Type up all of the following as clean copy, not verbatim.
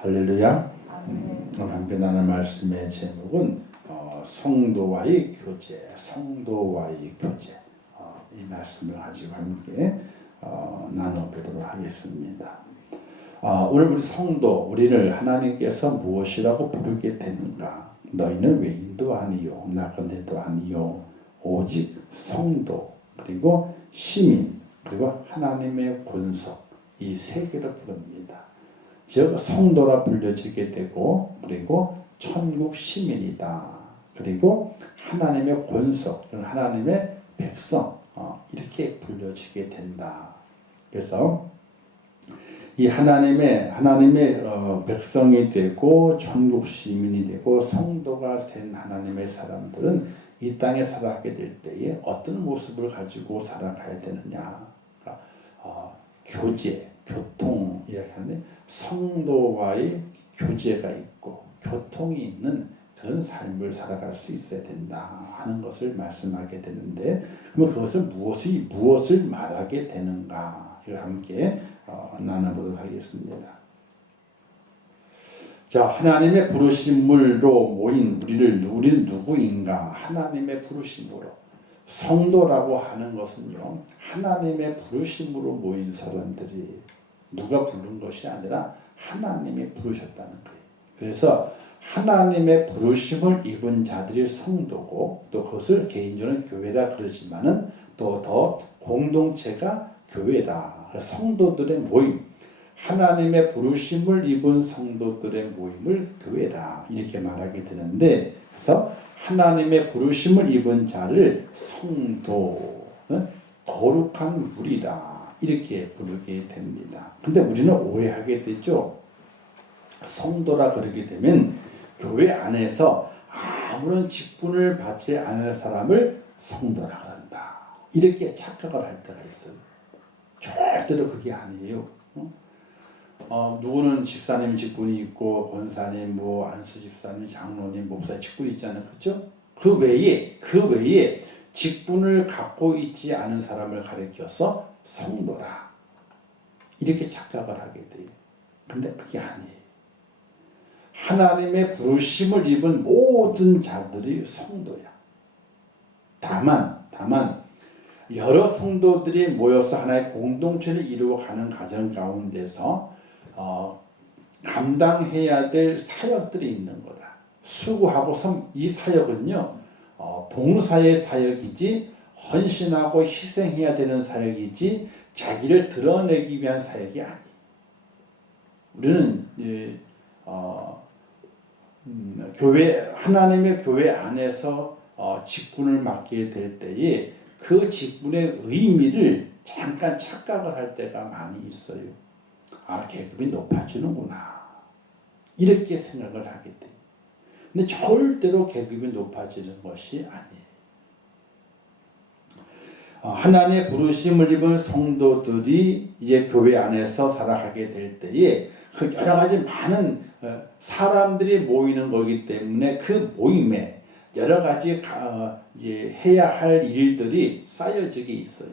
할렐루야. 오늘 함께 나눌 말씀의 제목은 성도와의 교제, 성도와의 교제. 이 말씀을 가지고 함께 나눠보도록 하겠습니다. 오늘 우리 성도, 우리를 하나님께서 무엇이라고 부르게 되는가? 너희는 외인도 아니요, 나그네도 아니요, 오직 성도, 그리고 시민, 그리고 하나님의 권속, 이 세 개를 부릅니다. 즉 성도라 불려지게 되고, 그리고 천국 시민이다, 그리고 하나님의 권속, 하나님의 백성, 이렇게 불려지게 된다. 그래서 이 하나님의 백성이 되고 천국 시민이 되고 성도가 된 하나님의 사람들은 이 땅에 살아가게 될 때에 어떤 모습을 가지고 살아가야 되느냐? 교제, 교통 이야기하는데 성도와의 교제가 있고 교통이 있는 그런 삶을 살아갈 수 있어야 된다 하는 것을 말씀하게 되는데, 그럼 그것을 무엇을 말하게 되는가? 이걸 함께 나눠보도록 하겠습니다. 자, 하나님의 부르심으로 모인 우리는 누구인가? 하나님의 부르심으로. 성도라고 하는 것은요, 하나님의 부르심으로 모인 사람들이 누가 부른 것이 아니라 하나님이 부르셨다는 거예요. 그래서 하나님의 부르심을 입은 자들이 성도고, 또 그것을 개인적으로 교회라 그러지만은 또 더 공동체가 교회라, 성도들의 모임, 하나님의 부르심을 입은 성도들의 모임을 교회라 이렇게 말하게 되는데, 그래서 하나님의 부르심을 입은 자를 성도, 거룩한 무리라 이렇게 부르게 됩니다. 근데 우리는 오해하게 되죠. 성도라 그러게 되면 교회 안에서 아무런 직분을 받지 않을 사람을 성도라 그런다, 이렇게 착각을 할 때가 있어요. 절대로 그게 아니에요. 누구는 집사님 직분이 있고 권사님, 안수 집사님, 장로님, 목사 직분이 있잖아요. 그렇죠? 그 외에 직분을 갖고 있지 않은 사람을 가리켜서 성도라 이렇게 착각을 하게 돼요. 근데 그게 아니에요. 하나님의 부르심을 입은 모든 자들이 성도야. 다만 여러 성도들이 모여서 하나의 공동체를 이루어가는 과정 가운데서 감당해야 될 사역들이 있는 거다. 수고하고 이 사역은요, 봉사의 사역이지 헌신하고 희생해야 되는 사역이지 자기를 드러내기 위한 사역이 아니에요. 우리는 하나님의 교회 안에서 직분을 맡게 될 때에 그 직분의 의미를 잠깐 착각을 할 때가 많이 있어요. 계급이 높아지는구나 이렇게 생각을 하게 돼요. 근데 절대로 계급이 높아지는 것이 아니에요. 하나님의 부르심을 입은 성도들이 이제 교회 안에서 살아가게 될 때에 그 여러 가지 많은 사람들이 모이는 거기 때문에 그 모임에 여러 가지 이제 해야 할 일들이 쌓여지게 있어요.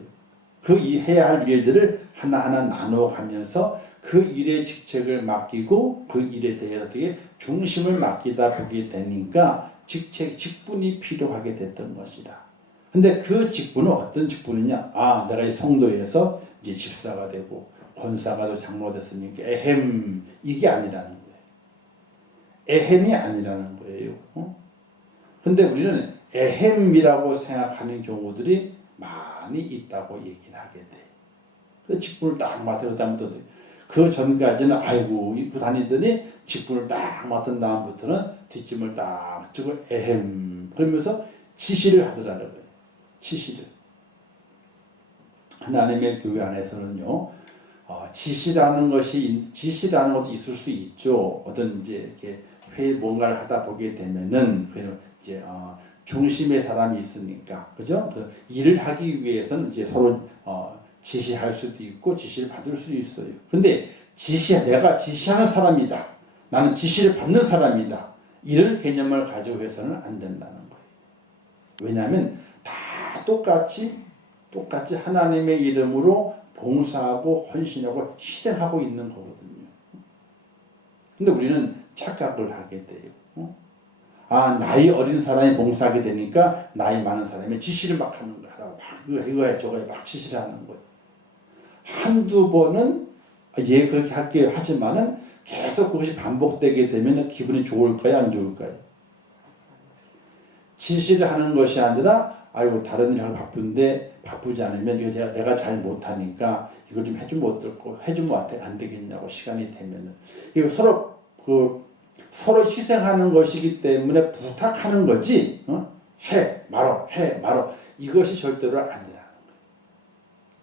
그 해야 할 일들을 하나하나 나눠가면서 그 일의 직책을 맡기고 그 일에 대해서 되게 중심을 맡기다 보게 되니까 직분이 필요하게 됐던 것이다. 근데 그 직분은 어떤 직분이냐? 내가 이 성도에서 이제 집사가 되고 권사가 되고 장로가 됐으니까 이게 아니라는 거예요. 에헴이 아니라는 거예요. 근데 우리는 에헴이라고 생각하는 경우들이 많이 있다고 얘기를 하게 돼. 그 직분을 딱 맡아서 다음부터 그 전까지는 입고 다니더니 직분을 딱 맡은 다음부터는 뒷짐을 딱 주고 그러면서 지시를 하더라는 거예요. 지시를. 하나님의 교회 안에서는요, 지시라는 것도 있을 수 있죠. 어떤 이제 이렇게 뭔가를 하다 보게 되면은 이제 중심의 사람이 있으니까, 그죠? 그 일을 하기 위해서는 이제 서로 지시할 수도 있고 지시를 받을 수도 있어요. 근데 내가 지시하는 사람이다, 나는 지시를 받는 사람이다, 이런 개념을 가지고 해서는 안 된다는 거예요. 왜냐하면 다 똑같이 하나님의 이름으로 봉사하고 헌신하고 희생하고 있는 거거든요. 근데 우리는 착각을 하게 돼요. 나이 어린 사람이 봉사하게 되니까 나이 많은 사람이 지시를 막 하는 거야. 이거 해, 저거 해, 막 지시를 하는 거예요. 한두 번은 그렇게 할게요 하지만은 계속 그것이 반복되게 되면 기분이 좋을까요, 안 좋을까요? 지시를 하는 것이 아니라 아이고 다른 일 하고 바쁜데 바쁘지 않으면 이거 내가 잘 못하니까 이걸 좀 해주면 어떨까? 해주면 안 되겠냐고 시간이 되면은 이거 서로 희생하는 것이기 때문에 부탁하는 거지. 해 말어 이것이 절대로 아니라는 거예요.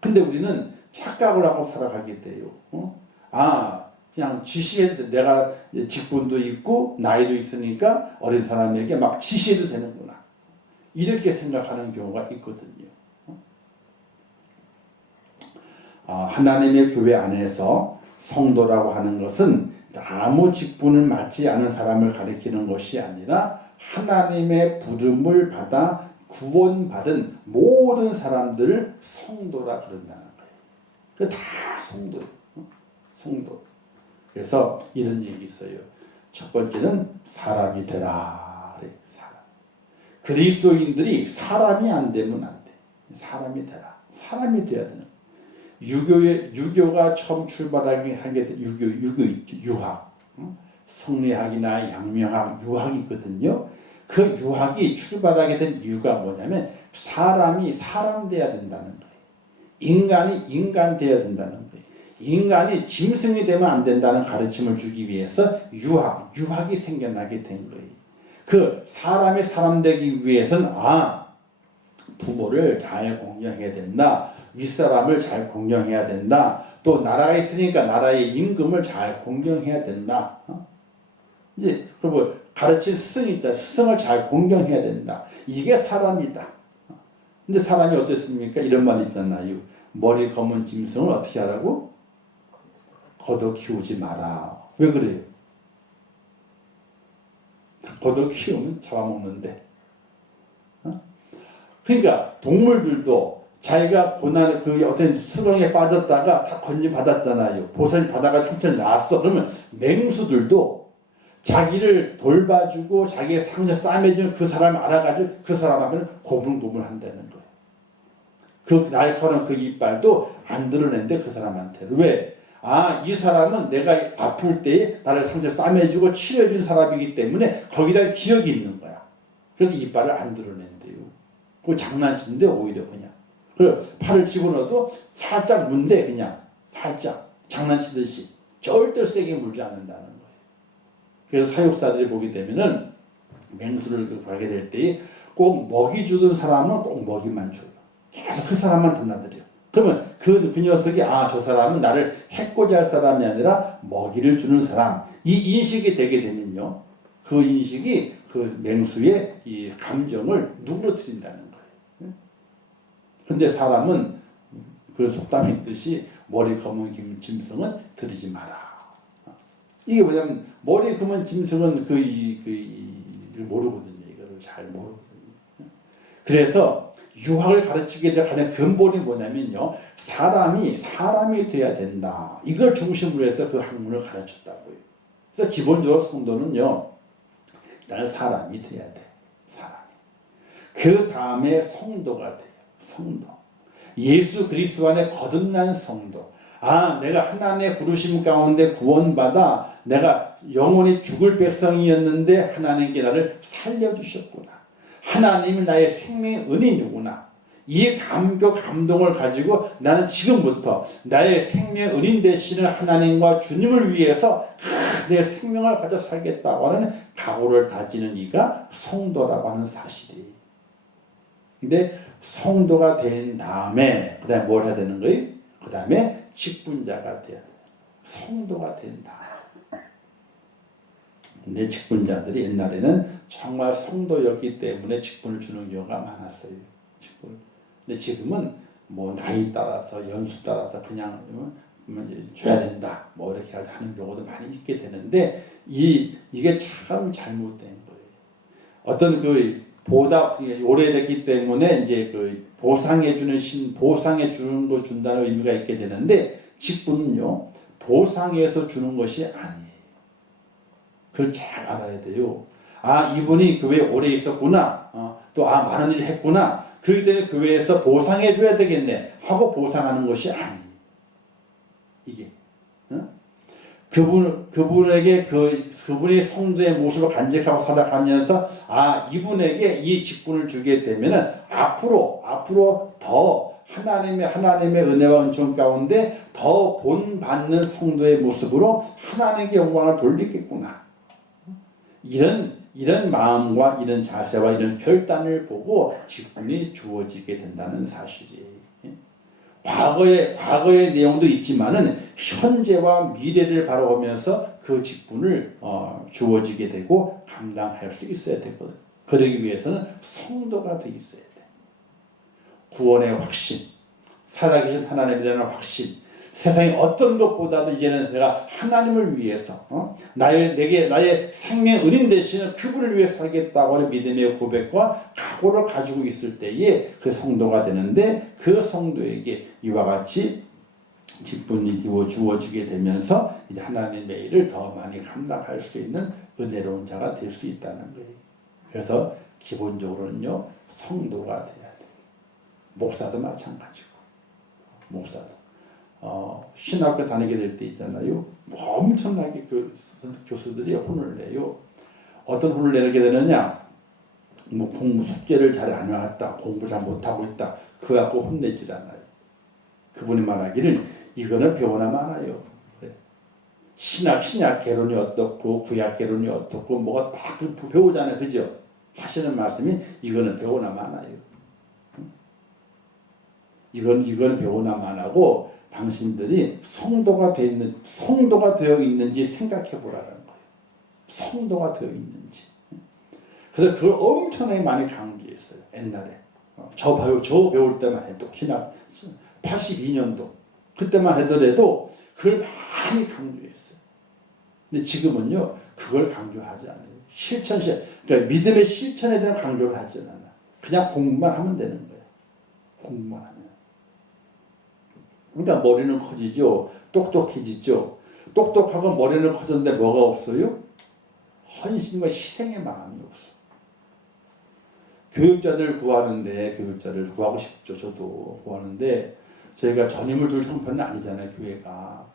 근데 우리는 착각을 하고 살아가게 돼요. 그냥 지시해도 돼. 내가 직분도 있고 나이도 있으니까 어린 사람에게 막 지시해도 되는구나. 이렇게 생각하는 경우가 있거든요. 하나님의 교회 안에서 성도라고 하는 것은 아무 직분을 맡지 않은 사람을 가리키는 것이 아니라 하나님의 부름을 받아 구원받은 모든 사람들을 성도라 그런다는 거예요. 그 다 성도예요. 성도. 그래서 이런 얘기 있어요. 첫 번째는 사람이 되라. 사람. 그리스도인들이 사람이 안 되면 안 돼. 사람이 되라. 사람이 돼야 되는. 유교가 처음 출발하게 한 게 유교 있죠. 유학. 성리학이나 양명학, 유학이 있거든요. 그 유학이 출발하게 된 이유가 뭐냐면 사람이 사람 돼야 된다는 거예요. 인간이 인간 돼야 된다는 거예요. 인간이 짐승이 되면 안 된다는 가르침을 주기 위해서 유학이 생겨나게 된 거예요. 그 사람이 사람 되기 위해서는 부모를 잘 공경해야 된다. 윗사람을 잘 공경해야 된다. 또 나라가 있으니까 나라의 임금을 잘 공경해야 된다. 이제 그리고 가르친 스승이 있잖아요. 스승을 잘 공경해야 된다. 이게 사람이다. 근데 사람이 어땠습니까? 이런 말 있잖아요. 머리 검은 짐승을 어떻게 하라고? 걷어 키우지 마라. 왜 그래요? 걷어 키우면 잡아먹는데. 그러니까 동물들도 자기가 고난 어떤 수렁에 빠졌다가 다 건진받았잖아요. 보살이 받아가 상처를 났어. 그러면 맹수들도 자기를 돌봐주고 자기의 상처 싸매주는 그 사람을 알아가지고 그 사람 하면 고분고분 한다는 거예요. 그 날카로운 그 이빨도 안 드러낸대 그 사람한테는. 왜? 이 사람은 내가 아플 때에 나를 상처 싸매주고 치료해준 사람이기 때문에 거기다 기억이 있는 거야. 그래서 이빨을 안 드러낸대요. 그거 장난치는데 오히려 그냥. 그래서 팔을 집어넣어도 살짝 문대 그냥 살짝 장난치듯이 절대 세게 물지 않는다는 거예요. 그래서 사육사들이 보게 되면은 맹수를 구하게 될 때 꼭 먹이 주던 사람은 꼭 먹이만 줘요. 계속 그 사람만 드나들여. 그러면 그 녀석이 저 사람은 나를 해코지 할 사람이 아니라 먹이를 주는 사람. 이 인식이 되게 되면요. 그 인식이 그 맹수의 이 감정을 누그러뜨린다는 거예요. 근데 사람은 그 속담이 있듯이 머리 검은 짐승은 들이지 마라. 이게 뭐냐면 머리 검은 짐승은 모르거든요. 이거를 잘 모르거든요. 그래서 유학을 가르치게 될 가장 근본이 뭐냐면요. 사람이 돼야 된다. 이걸 중심으로 해서 그 학문을 가르쳤다고요. 그래서 기본적으로 성도는요. 나는 사람이 돼야 돼. 사람이. 그 다음에 성도가 돼요. 성도. 예수 그리스도 안에 거듭난 성도. 내가 하나님의 부르심 가운데 구원받아 내가 영원히 죽을 백성이었는데 하나님께 나를 살려주셨구나. 하나님이 나의 생명의 은인이구나. 이 감동을 가지고 나는 지금부터 나의 생명의 은인 되시는 하나님과 주님을 위해서 내 생명을 가져 살겠다고 하는 각오를 다지는 이가 성도라고 하는 사실이에요. 근데 성도가 된 다음에 그 다음에 뭘 해야 되는 거예요? 그 다음에 직분자가 돼야 돼요. 성도가 된다. 근데 직분자들이 옛날에는 정말 성도였기 때문에 직분을 주는 경우가 많았어요. 직분. 근데 지금은 뭐 나이 따라서 연수 따라서 그냥 줘야 된다. 뭐 이렇게 하는 경우도 많이 있게 되는데 이게 참 잘못된 거예요. 어떤 보다 오래됐기 때문에 이제 보상해 주는 거 준다는 의미가 있게 되는데 직분은요 보상해서 주는 것이 아니에요. 그걸 잘 알아야 돼요. 아, 이분이 교회에 오래 있었구나. 또 많은 일을 했구나. 그렇기 때문에 교회에서 보상해 줘야 되겠네 하고 보상하는 것이 아니에요. 이게 그분에게 그분의 성도의 모습을 간직하고 살아가면서 이분에게 이 직분을 주게 되면은 앞으로 더 하나님의 은혜와 은총 가운데 더 본받는 성도의 모습으로 하나님께 영광을 돌리겠구나. 이런 마음과 이런 자세와 이런 결단을 보고 직분이 주어지게 된다는 사실이에요. 과거의 내용도 있지만은 현재와 미래를 바라보면서 그 직분을 주어지게 되고 감당할 수 있어야 되거든요. 그러기 위해서는 성도가 돼 있어야 돼. 구원의 확신, 살아계신 하나님에 대한 확신, 세상의 어떤 것보다도 이제는 내가 하나님을 위해서 나의 생명 은인 대신에 그분을 위해 살겠다고 하는 믿음의 고백과 각오를 가지고 있을 때에 그 성도가 되는데, 그 성도에게 이와 같이 직분이 주어지게 되면서 이제 하나님의 일을 더 많이 감당할 수 있는 은혜로운 자가 될 수 있다는 거예요. 그래서 기본적으로는요, 성도가 돼야 돼요. 목사도 마찬가지고, 목사도 신학교 다니게 될 때 있잖아요. 엄청나게 그 교수들이 혼을 내요. 어떤 혼을 내게 되느냐? 공부 숙제를 잘 안 해왔다, 공부 잘 못하고 있다, 그거 갖고 혼내질 않아요. 그분이 말하기를 이거는 배우나 마나요. 그래. 신약 개론이 어떻고 구약 개론이 어떻고 뭐가 막 배우잖아요, 그죠? 하시는 말씀이 이거는 배우나 마나요. 이건 배우나 마나고 당신들이 성도가 되어 있는지 생각해 보라는 거예요. 성도가 되어 있는지. 그래서 그걸 엄청나게 많이 강조했어요. 옛날에. 저 배울 때만 해도, 신학 82년도 그때만 하더라도 그걸 많이 강조했어요. 근데 지금은요, 그걸 강조하지 않아요. 그러니까 믿음의 실천에 대한 강조를 하지 않아요. 그냥 공부만 하면 되는 거예요. 공부만 하면. 그러니까 머리는 커지죠. 똑똑해지죠. 똑똑하고 머리는 커졌는데 뭐가 없어요? 헌신과 희생의 마음이 없어. 교육자를 구하고 싶죠. 저도 구하는데 저희가 전임을 둘 형편은 아니잖아요, 교회가.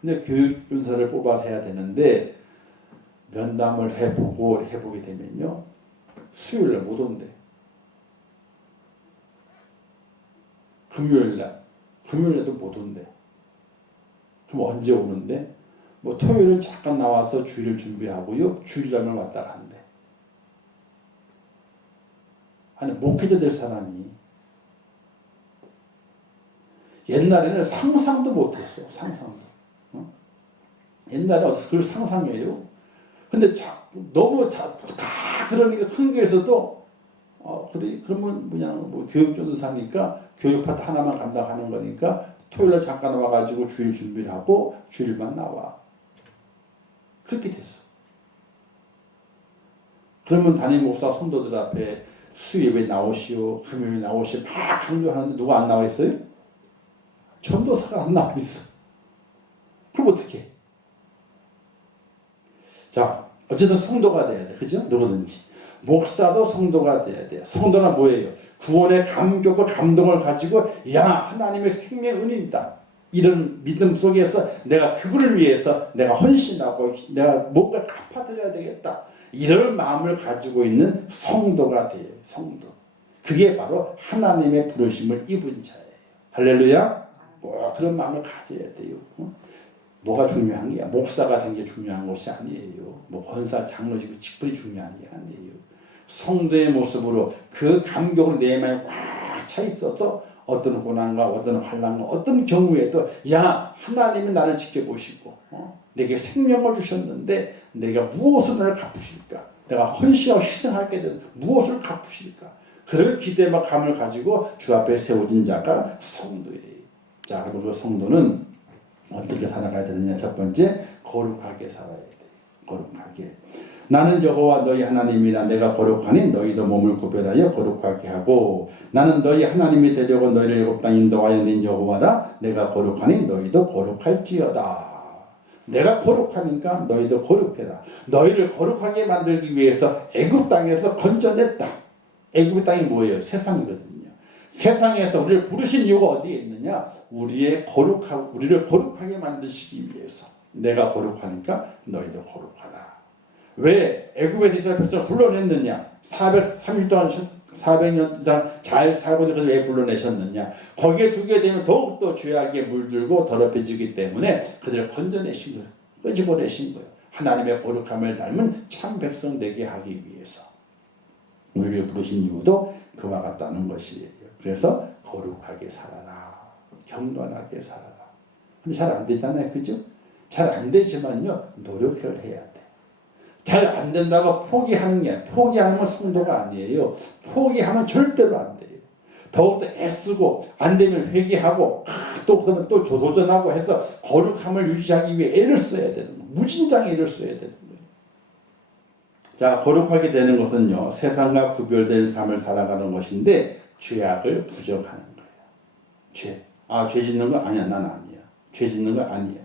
근데 교육준사를 뽑아서 해야 되는데 면담을 해보게 되면요, 수요일날 못 온대. 금요일에도 못 온대. 그럼 언제 오는데? 토요일은 잠깐 나와서 주일을 준비하고요, 주일날만 왔다 간대. 아니, 목회자 될 사람이 옛날에는 상상도 못했어. 상상도. 옛날에 그걸 상상해요. 근데 너무 다 그러니까 큰 교회에서도 그래, 그러면 그냥 교육전도사니까 교육 파트 하나만 감당하는 거니까 토요일에 잠깐 와가지고 주일 준비를 하고 주일만 나와. 그렇게 됐어. 그러면 담임 목사 성도들 앞에 수요일에 나오시오, 금요일에 나오시오 막 강조하는데 누가 안 나와 있어요? 전도사가 안 나와 있어. 그럼 어떻게 해? 자, 어쨌든 성도가 돼야 돼. 그죠? 누구든지. 목사도 성도가 돼야 돼요. 성도는 뭐예요? 구원의 감격과 감동을 가지고 하나님의 생명 은혜이다. 이런 믿음 속에서 내가 그분을 위해서 내가 헌신하고 내가 뭔가 갚아드려야 되겠다. 이런 마음을 가지고 있는 성도가 돼요. 성도. 그게 바로 하나님의 부르심을 입은 자예요. 할렐루야. 그런 마음을 가져야 돼요. 뭐가 중요한 게야? 목사가 된 게 중요한 것이 아니에요. 권사, 장로직, 직분이 중요한 게 아니에요. 성도의 모습으로 그 감격을 내 마음에 꽉 차 있어서 어떤 고난과 어떤 환난과 어떤 경우에도 하나님이 나를 지켜보시고 내게 생명을 주셨는데 내가 무엇을 나를 갚으실까? 내가 헌신하고 희생하게 된 무엇을 갚으실까? 그런 기대와 감을 가지고 주 앞에 세워진 자가 성도예요. 자, 그리고 그 성도는 어떻게 살아가야 되느냐? 첫 번째, 거룩하게 살아야 돼. 거룩하게. 나는 여호와 너희 하나님이라. 내가 거룩하니 너희도 몸을 구별하여 거룩하게 하고, 나는 너희 하나님이 되려고 너희를 애굽 땅 인도하여 낸 여호와라. 내가 거룩하니 너희도 거룩할지어다. 내가 거룩하니까 너희도 거룩해라. 너희를 거룩하게 만들기 위해서 애굽 땅에서 건져냈다. 애굽 땅이 뭐예요? 세상이거든요. 세상에서 우리를 부르신 이유가 어디에 있느냐? 우리를 거룩하게 만드시기 위해서. 내가 거룩하니까 너희도 거룩하라. 왜 애굽에서 이스라엘 백성을 불러냈느냐? 400년 이상 잘 살고 있는 것을 왜 불러내셨느냐? 거기에 두게 되면 더욱더 죄악에 물들고 더럽혀지기 때문에 그들을 건져내신 거예요. 끄집어내신 거예요. 하나님의 거룩함을 닮은 참 백성 되게 하기 위해서. 우리를 부르신 이유도 그와 같다는 것이에요. 그래서 거룩하게 살아라. 경건하게 살아라. 근데 잘 안 되잖아요. 그죠? 잘 안 되지만요. 노력을 해야 돼. 잘 안 된다고 포기하는 게 아니에요. 포기하는 건 성도가 아니에요. 포기하면 절대로 안 돼요. 더욱더 애쓰고 안 되면 회개하고 또 그러면 또 도전하고 해서 거룩함을 유지하기 위해 애를 써야 되는 거예요. 무진장에 애를 써야 되는 거예요. 자, 거룩하게 되는 것은요. 세상과 구별된 삶을 살아가는 것인데 죄악을 부정하는 거예요. 죄 짓는 거 아니야. 난 아니야. 죄 짓는 거 아니야.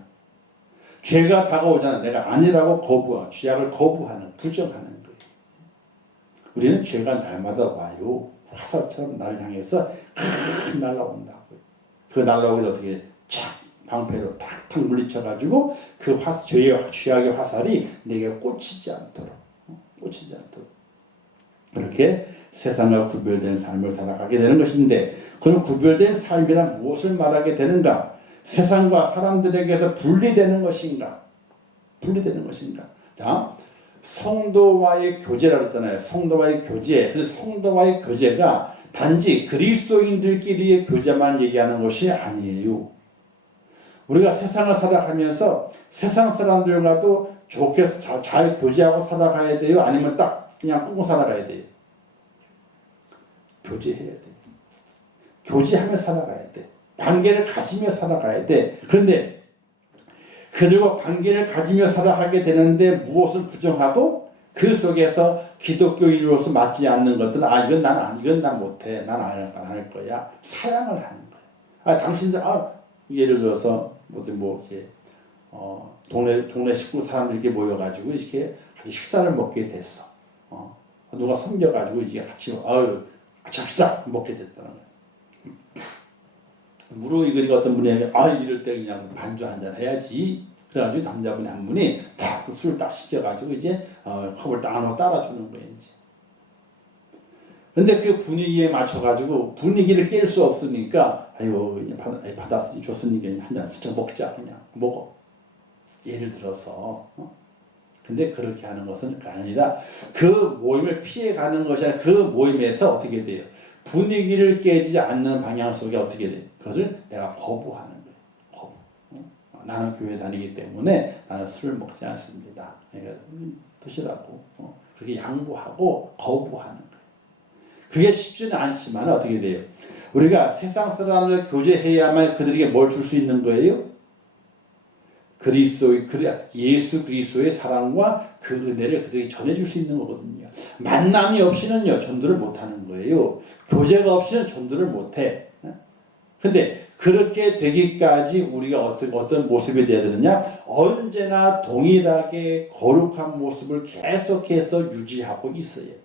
죄가 다가오잖아. 내가 아니라고 죄악을 거부하는, 부정하는 거예요. 우리는 죄가 날마다 와요. 화살처럼 나를 향해서 날아온다고요. 그 날아오기를 어떻게 착 방패로 탁탁 물리쳐가지고 그 죄악의 화살이 내게 꽂히지 않도록. 그렇게 세상과 구별된 삶을 살아가게 되는 것인데, 그런 구별된 삶이란 무엇을 말하게 되는가? 세상과 사람들에게서 분리되는 것인가? 자, 성도와의 교제라고 했잖아요. 성도와의 교제. 그 성도와의 교제가 단지 그리스도인들끼리의 교제만 얘기하는 것이 아니에요. 우리가 세상을 살아가면서 세상 사람들과도 좋게 잘 교제하고 살아가야 돼요? 아니면 딱 그냥 끄고 살아가야 돼요? 교제해야 돼요. 교제하며 살아가야 돼. 관계를 가지며 살아가야 돼. 그런데 그들과 관계를 가지며 살아가게 되는데 무엇을 부정하고 그 속에서 기독교인으로서 맞지 않는 것들은 이건 난 못해. 난 안 할 거야. 사양을 하는 거야. 당신들 예를 들어서 이렇게 동네 식구 사람들 이렇게 모여가지고 이렇게 같이 식사를 먹게 됐어. 누가 섬겨가지고 이게 같이 합시다 먹게 됐다는 거야. 무르익으니까 어떤 분이 이럴 때 그냥 반주 한잔 해야지. 그래가지고 남자분이 한 분이 딱 술 딱 시켜가지고 이제 컵을 딱 하나 따라주는 거예요. 이제. 근데 그 분위기에 맞춰가지고 분위기를 깰 수 없으니까 받았으니 줬으니까 한잔 스쳐 먹자. 그냥 먹어. 예를 들어서. 근데 그렇게 하는 것은 아니라 그 모임을 피해가는 것이 아니라 그 모임에서 어떻게 돼요? 분위기를 깨지지 않는 방향 속에 어떻게 돼요? 그것을 내가 거부하는 거예요. 거부. 나는 교회 다니기 때문에 나는 술을 먹지 않습니다. 그러니까 드시라고. 그렇게 양보하고 거부하는 거예요. 그게 쉽지는 않지만 어떻게 돼요? 우리가 세상 사람을 교제해야만 그들에게 뭘 줄 수 있는 거예요? 예수 그리스도의 사랑과 그 은혜를 그들에게 전해줄 수 있는 거거든요. 만남이 없이는요 전도를 못하는 거예요. 교제가 없이는 전도를 못해. 근데 그렇게 되기까지 우리가 어떤 모습이 되어야 되느냐? 언제나 동일하게 거룩한 모습을 계속해서 유지하고 있어야 돼요.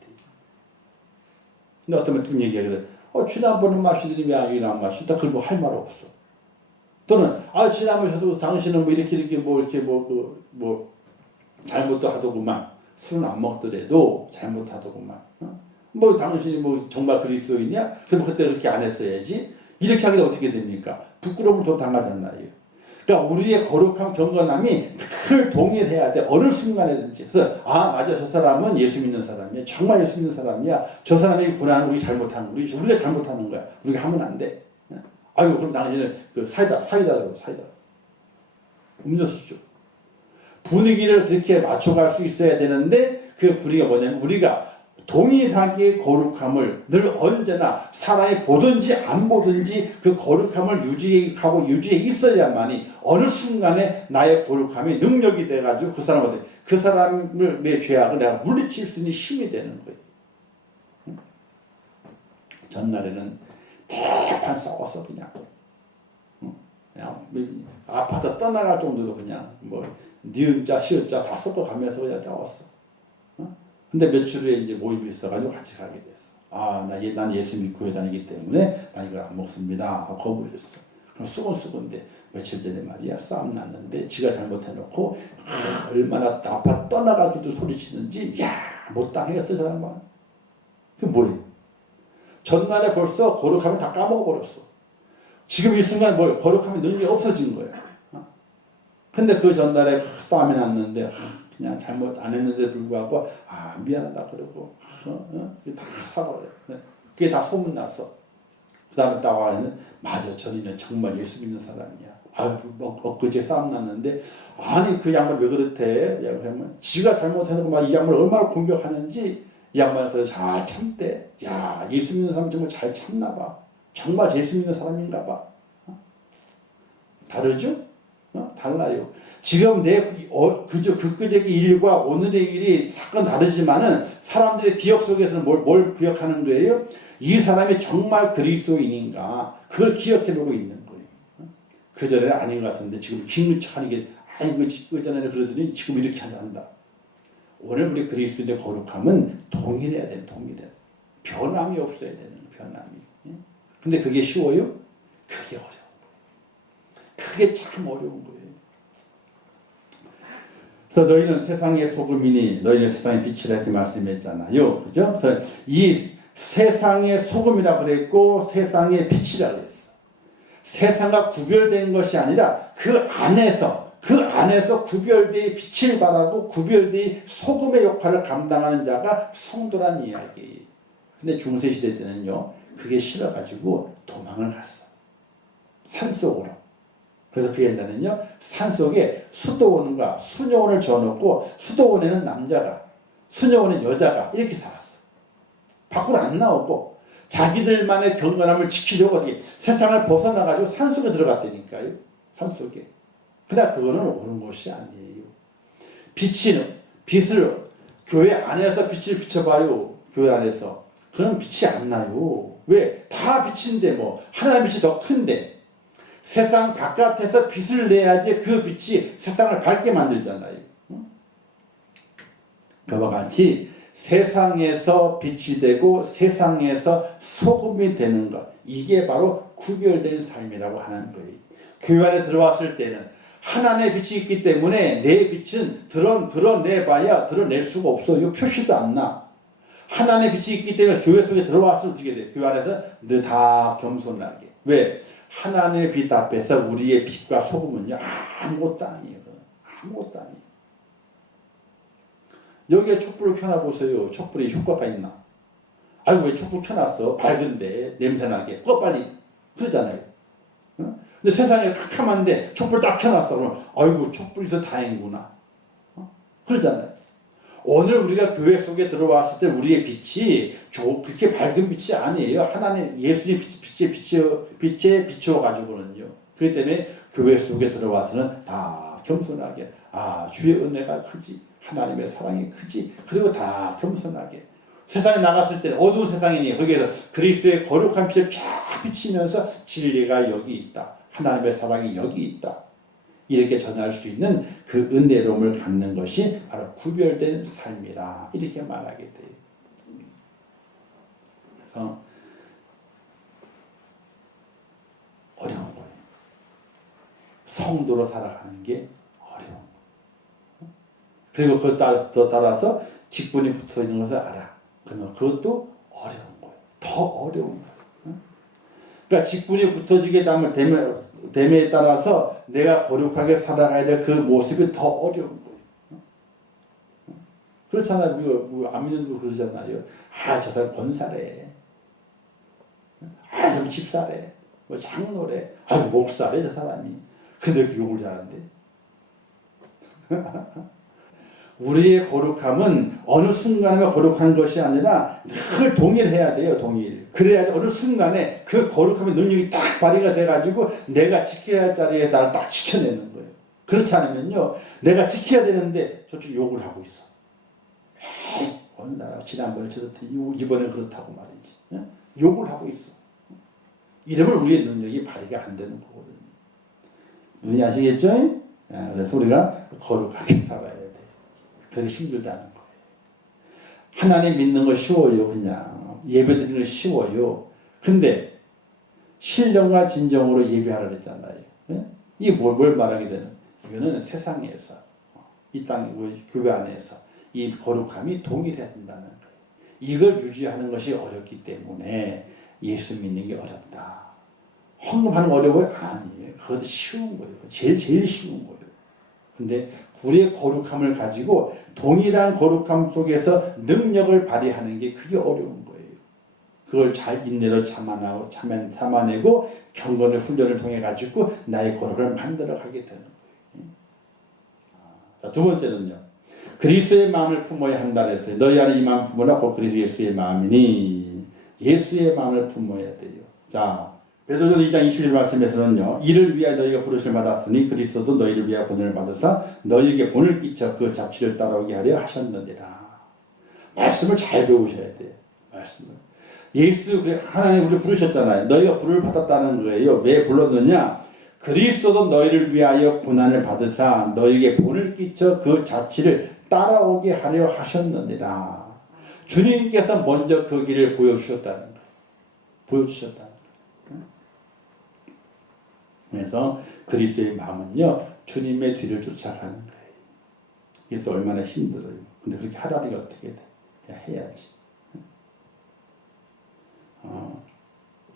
근데 어떤 분이 얘기하기를 지난번에 마시더니 왜 여기는 안 마신다? 그걸 할 말 없어. 또는 지난번에 저도 당신은 이렇게 잘못도 하더구만. 술은 안 먹더라도 잘못하더구만. 당신이 정말 그리스도이냐? 그럼 그때 그렇게 안 했어야지. 이렇게 하기가 어떻게 됩니까? 부끄러움을 더 당하잖아요. 그러니까 우리의 거룩한 경건함이 늘 동일해야 돼. 어느 순간에든지. 그래서 맞아, 저 사람은 예수 믿는 사람이야. 정말 예수 믿는 사람이야. 저 사람이 구나는 우리 잘못하는 거야. 우리가 잘못하는 거야. 우리가 하면 안 돼. 그럼 당신은 사이다. 음료수 줘. 분위기를 그렇게 맞춰갈 수 있어야 되는데 그 분위기가 뭐냐면 우리가 동일하게 거룩함을 늘 언제나 사람이 보든지 안 보든지 그 거룩함을 유지해 있어야만이 어느 순간에 나의 거룩함이 능력이 돼가지고 그 사람의 죄악을 내가 물리칠 수 있는 힘이 되는 거예요. 전날에는 대판 싸웠어 그냥 아파서 떠나갈 정도로 그냥 니은자, 시은자 다 섞어가면서 그냥 나왔어. 근데 며칠 후에 이제 모임이 있어가지고 같이 가게 됐어. 난 예수 믿고 교회 다니기 때문에 나 이걸 안 먹습니다 하고 거부했어. 그럼 수근수근데 며칠 전에 말이야 싸움 났는데 지가 잘못해놓고 얼마나 아파 떠나가지고도 소리치는지 못 당했어 저 사람은. 그 뭐예요? 전날에 벌써 거룩하면 다 까먹어버렸어. 지금 이 순간 거룩하면 능력이 없어진 거야. 근데 그 전날에 싸움이 났는데 그냥 잘못 안 했는데 불구하고 미안하다 그러고 다 사과해. 그게 다 소문났어. 그 다음에 나와는 맞아 저리는 정말 예수 믿는 사람이야. 엊그제 싸움 났는데 아니 그 양반 왜 그렇대? 양반 지가 잘못해놓고 막 이 양반을 얼마나 공격하는지 이 양반이 그래서 잘 참대. 야 예수 믿는 사람 정말 잘 참나 봐. 정말 예수 믿는 사람인가 봐. 다르죠? 달라요. 지금 그저께 일과 오늘의 일이 사건 다르지만은 사람들의 기억 속에서는 뭘 기억하는 거예요? 이 사람이 정말 그리스도인인가 그걸 기억해보고 있는 거예요. 그전에는 아닌 것 같은데 지금 기능차는 게 그전에는 그러더니 지금 이렇게 한다. 오늘 우리 그리스도인의 거룩함은 동일해야 돼. 동일해. 변함이 없어야 되는 변함이. 근데 그게 쉬워요? 그게 어려워. 그게 참 어려운 거예요. 그래서 너희는 세상의 소금이니 너희는 세상의 빛이라 이렇게 말씀했잖아요. 그죠? 그래서 이 세상의 소금이라 그랬고 세상의 빛이라 그랬어. 세상과 구별된 것이 아니라 그 안에서 구별되어 빛을 발하고 구별되어 소금의 역할을 감당하는 자가 성도란 이야기예요. 근데 중세시대 때는요. 그게 싫어가지고 도망을 갔어. 산속으로. 그래서 그 옛날에는요. 산속에 수도원과 수녀원을 지어놓고 수도원에는 남자가 수녀원은 여자가 이렇게 살았어. 밖으로 안 나오고 자기들만의 경건함을 지키려고 어떻게 세상을 벗어나가지고 산속에 들어갔다니까요. 산속에. 그러나 그거는 옳은 것이 아니에요. 빛을 교회 안에서 빛을 비춰봐요. 교회 안에서. 그럼 빛이 안 나요. 왜? 다 빛인데 하나님의 빛이 더 큰데 세상 바깥에서 빛을 내야지 그 빛이 세상을 밝게 만들잖아요. 그와 같이 세상에서 빛이 되고 세상에서 소금이 되는 것. 이게 바로 구별된 삶이라고 하는 거예요. 교회 안에 들어왔을 때는 하나님의 빛이 있기 때문에 내 빛은 드러내봐야 드러낼 수가 없어요. 표시도 안 나. 하나님의 빛이 있기 때문에 교회 속에 들어와서 어떻게 돼? 교회 안에서 늘 다 겸손하게. 왜? 하나님의 빛 앞에서 우리의 빛과 소금은요. 아무것도 아니에요. 아무것도 아니에요. 여기에 촛불을 켜놔보세요. 촛불이 효과가 있나? 아이고 왜 촛불 켜놨어? 밝은데 냄새나게. 꺼 빨리. 그러잖아요. 근데 세상에 캄캄한데 촛불 딱 켜놨어. 그럼 아이고 촛불이 있어 다행이구나. 그러잖아요. 오늘 우리가 교회 속에 들어왔을 때 우리의 빛이 그렇게 밝은 빛이 아니에요. 하나님 예수님 빛에 비추어가지고는요. 그렇기 때문에 교회 속에 들어와서는 다 겸손하게 주의 은혜가 크지 하나님의 사랑이 크지 그리고 다 겸손하게 세상에 나갔을 때는 어두운 세상이니 거기에서 그리스도의 거룩한 빛을 쫙 비치면서 진리가 여기 있다. 하나님의 사랑이 여기 있다. 이렇게 전할 수 있는 그 은혜로움을 갖는 것이 바로 구별된 삶이라 이렇게 말하게 돼요. 그래서 어려운 거예요. 성도로 살아가는 게 어려운 거예요. 그리고 더 따라서 직분이 붙어 있는 것을 알아. 그러면 그것도 어려운 거예요. 더 어려운 거예요. 그러니까 직분이 붙어지게 됨에 따라서 내가 거룩하게 살아가야 될 그 모습이 더 어려운 거예요. 그렇잖아요. 우리가 안 믿는 거 그러잖아요. 저 사람 권사래. 좀 집사래. 장로래. 목사래 저 사람이. 근데 이렇게 욕을 잘하는데. 우리의 거룩함은 어느 순간에 거룩한 것이 아니라 늘 동일해야 돼요. 동일. 그래야지 어느 순간에 그 거룩함의 능력이 딱 발휘가 돼가지고 내가 지켜야 할 자리에 나를 딱 지켜내는 거예요. 그렇지 않으면요. 내가 지켜야 되는데 저쪽 욕을 하고 있어. 에이, 어느 나라 지난번에 저렇듯 이번에 그렇다고 말이지. 욕을 하고 있어. 이러면 우리의 능력이 발휘가 안 되는 거거든요. 무슨 아시겠죠? 그래서 우리가 거룩하게 살아야 돼. 그래서 힘들다는 거예요. 하나님 믿는 거 쉬워요. 그냥 예배 드리는 거 쉬워요. 근데 신령과 진정으로 예배하라 그랬잖아요. 이게 뭘 말하게 되는? 이거는 세상에서 이 땅 교회 안에서 이 거룩함이 동일해야 된다는 거예요. 이걸 유지하는 것이 어렵기 때문에 예수 믿는 게 어렵다. 헌금하는 거 어려워요? 아니에요. 그것도 쉬운 거예요. 제일 쉬운 거예요. 근데 우리의 거룩함을 가지고 동일한 거룩함 속에서 능력을 발휘하는 게 그게 어려운 거예요. 그걸 잘 인내로 참아내고 경건의 훈련을 통해 가지고 나의 거룩을 만들어 가게 되는 거예요. 자, 두 번째는요. 그리스도의 마음을 품어야 한다 그랬어요. 너희 안에 이 마음 품으라 곧 그리스도 예수의 마음이니 예수의 마음을 품어야 돼요. 자, 베드로전서 2장 21절 말씀에서는요. 이를 위하여 너희가 부르심을 받았으니 그리스도도 너희를 위하여 본을 받으사 너희에게 본을 끼쳐 그 잡지를 따라오게 하려 하셨느니라. 말씀을 잘 배우셔야 돼요. 말씀을. 예수 하나님 우리를 부르셨잖아요. 너희가 부를 받았다는 거예요. 왜 불렀느냐? 그리스도도 너희를 위하여 고난을 받으사 너희에게 본을 끼쳐 그 자취를 따라오게 하려 하셨느니라. 주님께서 먼저 그 길을 보여주셨다는 거예요. 보여주셨다는 거예요. 그래서 그리스도의 마음은요. 주님의 뒤를 쫓아가는 거예요. 이게 또 얼마나 힘들어요. 근데 그렇게 하라니까 어떻게 돼? 그냥 해야지.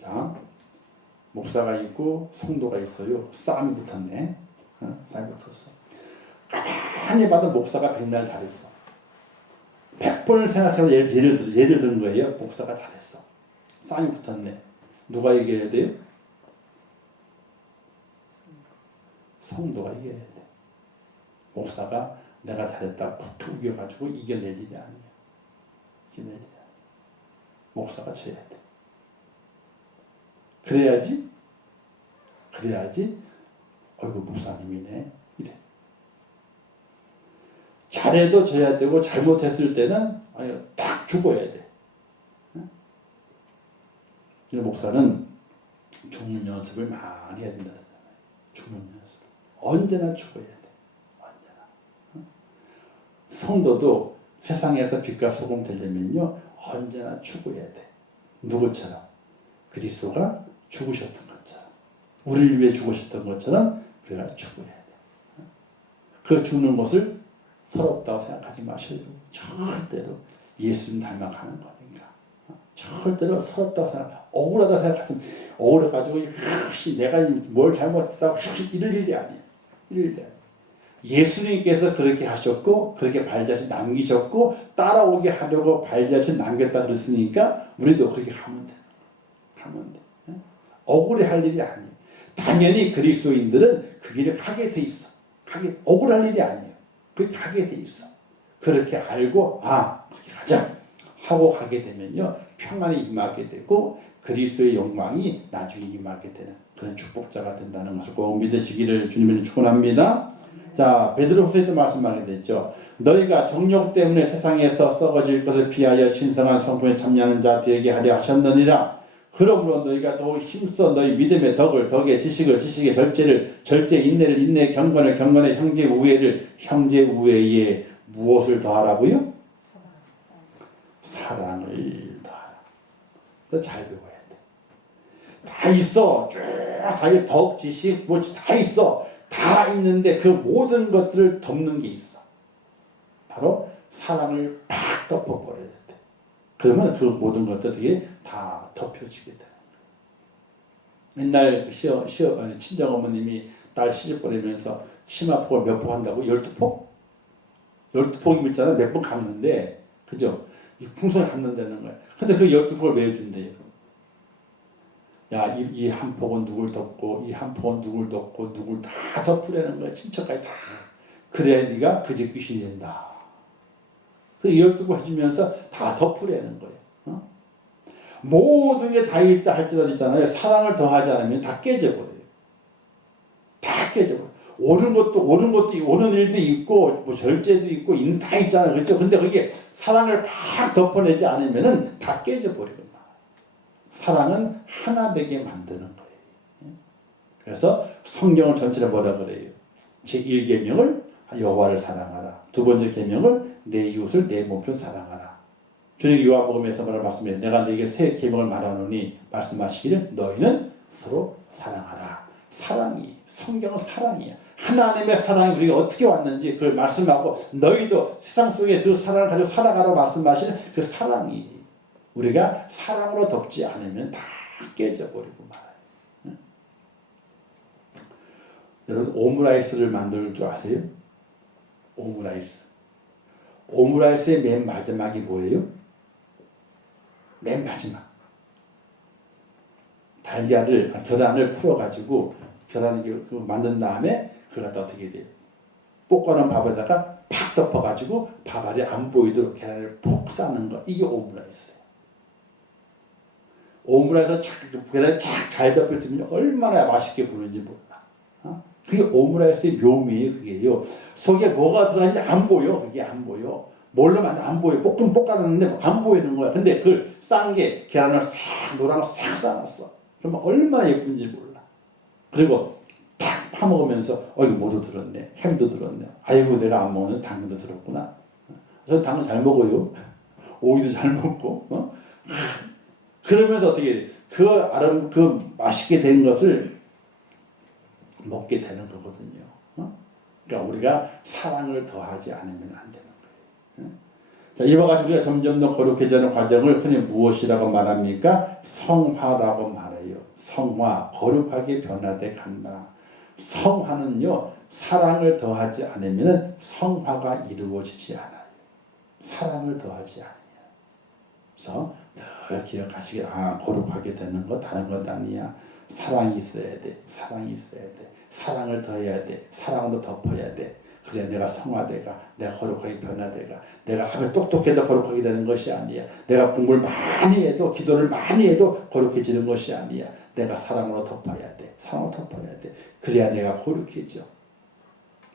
자, 목사가 있고 성도가 있어요. 싸움이 붙었네. 싸움이 붙었어. 가만히 봐도 목사가 백날 잘했어. 100번을 생각해서 예를 드는 거예요. 목사가 잘했어. 싸움이 붙었네. 누가 이겨야 돼요? 성도가 이겨야 돼. 목사가 내가 잘했다 푹 우겨가지고 이겨낼 일이 아니에요. 이겨낼 일이 아니에요. 목사가 져야 돼. 그래야지 어이구 목사님이네 이래. 잘해도 져야 되고 잘못했을 때는 딱 죽어야 돼. 이 목사는 죽는 연습을 많이 해야 된다. 죽는 연습. 언제나 죽어야 돼. 언제나. 성도도 세상에서 빛과 소금 되려면요. 언제나 죽어야 돼. 누구처럼? 그리스도가 죽으셨던 것처럼. 우리를 위해 죽으셨던 것처럼 우리가 죽어야 돼. 그 죽는 것을 서럽다고 생각하지 마셔요. 절대로 예수님 닮아가는 거니까. 절대로 서럽다고 억울하다고 생각하지 억울해가지고 혹시 내가 뭘 잘못했다고 이럴 일이 아니에요. 이럴 일이 아니에요. 예수님께서 그렇게 하셨고 그렇게 발자취 남기셨고 따라오게 하려고 발자취 남겼다 그랬으니까 우리도 그렇게 하면 돼. 하면 돼. 억울해할 일이 아니에요. 당연히 그리스도인들은 그 길을 가게 돼 있어. 억울할 일이 아니에요. 그게 가게 돼 있어. 그렇게 알고 그렇게 가자 하고 가게 되면요 평안이 임하게 되고 그리스도의 영광이 나중에 임하게 되는 그런 축복자가 된다는 것을 꼭 믿으시기를 주님을 축원합니다. 자, 베드로후서에도 말씀하게 됐죠. 너희가 정욕 때문에 세상에서 썩어질 것을 피하여 신성한 성품에 참여하는 자 되게 하려 하셨느니라. 그러므로 너희가 더 힘써 너희 믿음의 덕에 지식을 지식의 절제 인내를 인내 경건을 경건에 형제 우애를 형제 우애에 무엇을 더하라고요? 사랑을 더하라. 잘 배워야 돼. 다 있어. 쭉 덕 지식 다 있어. 다 있는데 그 모든 것들을 덮는 게 있어. 바로 사랑을 팍 덮어버려야 돼. 그러면 그 모든 것들이 다 덮여지게 되는 거예요. 옛날 친정어머님이 딸 시집 보내면서 치마폭을 몇 폭 한다고? 12폭? 12폭이면 있잖아. 몇 번 감는데 그죠? 이 풍선을 감는다는 거야. 근데 그 12폭을 왜 준대요? 야, 이 한 폭은 누굴 덮고 이 한 폭은 누굴 덮고 누굴 다 덮으라는 거야. 친척까지 다. 그래야 네가 그 집 귀신이 된다. 그 12폭 해주면서 다 덮으라는 거예요. 모든 게 다 있다 할지라도 있잖아요. 사랑을 더하지 않으면 다 깨져버려요. 다 깨져버려요. 옳은 일도 있고, 절제도 있고, 다 있잖아요. 그렇죠? 근데 그게 사랑을 팍 덮어내지 않으면은 다 깨져버리거든요. 사랑은 하나 되게 만드는 거예요. 그래서 성경을 전체를 뭐라 그래요? 제1계명을 여호와를 사랑하라. 두 번째 계명을 내 이웃을 내 몸편 사랑하라. 주님 요한복음에서 말씀해 내가 너에게 새 계명을 말하노니 말씀하시기를 너희는 서로 사랑하라. 사랑이 성경은 사랑이야. 하나님의 사랑이 우리가 어떻게 왔는지 그걸 말씀하고 너희도 세상 속에 그 사랑을 가지고 살아가라고 말씀하시는 그 사랑이 우리가 사랑으로 덮지 않으면 다 깨져버리고 말아요. 응? 여러분 오므라이스를 만들 줄 아세요? 오므라이스의 맨 마지막이 뭐예요? 맨 마지막 계란을 풀어가지고 계란을 만든 다음에 그걸 갖다 어떻게 돼요? 볶아놓은 밥에다가 팍 덮어가지고 밥 아래 안 보이도록 계란을 푹 싸는 거 이게 오므라이스예요. 오므라이스 계란을 잘 덮여주면 얼마나 맛있게 보이는지 몰라. 그게 오므라이스의 묘미예요. 그게요. 속에 뭐가 들어가는지 안 보여. 그게 안 보여. 뭘로 만든 안 보여. 볶아놨는데 안 보이는 거야. 근데 그걸 싼 게 계란을 싹 노랑을 싹 싸놨어. 그러면 얼마나 예쁜지 몰라. 그리고 탁 파먹으면서 이거 뭐도 들었네. 햄도 들었네. 아이고 내가 안 먹는 당근도 들었구나. 저 당근 잘 먹어요. 오이도 잘 먹고. 그러면서 어떻게 그 맛있게 된 것을 먹게 되는 거거든요. 그러니까 우리가 사랑을 더하지 않으면 안 되는 거예요. 자, 이와 같이 우리가 점점 더 거룩해지는 과정을 흔히 무엇이라고 말합니까? 성화라고 말해요. 성화, 거룩하게 변화돼 간다. 성화는요, 사랑을 더하지 않으면 성화가 이루어지지 않아요. 사랑을 더하지 않아요. 그래서 늘 기억하시길, 거룩하게 되는 거 다른 것 아니야. 사랑이 있어야 돼. 사랑이 있어야 돼. 사랑을 더해야 돼. 사랑으로 덮어야 돼. 그래 내가 성화돼가, 내가 거룩하게 변화돼가, 내가 하면 똑똑해도 거룩하게 되는 것이 아니야. 내가 공부를 많이 해도 기도를 많이 해도 거룩해지는 것이 아니야. 내가 사랑으로 덮어야 돼. 사랑으로 덮어야 돼. 그래야 내가 거룩해져.